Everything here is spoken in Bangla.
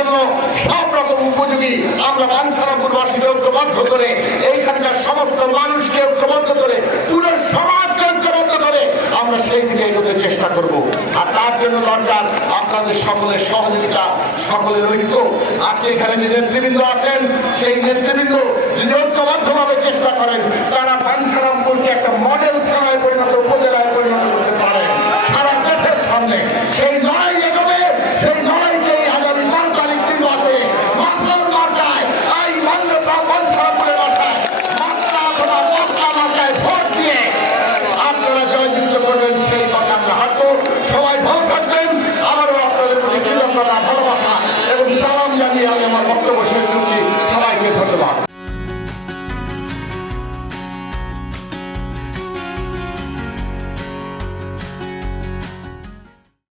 জন্য সব রকম উপযোগী। আমরা বাঞ্ছারামপুরবাসীকে ঐক্যবদ্ধ করে এইখানকার সমস্ত মানুষকে ঐক্যবদ্ধ করে, পুরো সমাজকে ঐক্যবদ্ধ করে আমরা সেই দিকে এগোতে চেষ্টা করব। আর তার জন্য দরকার আপনাদের সকলের সহযোগিতা, সকলের ঐক্য। আজকে এখানে যে নেতৃবৃন্দ আছেন, সেই নেতৃবৃন্দ যদি ঐক্যবদ্ধভাবে চেষ্টা করেন, তারা বাঞ্ছারামপুরকে সবাই ভালো থাকবেন। আবারও আপনাদের প্রতি কৃতজ্ঞতা।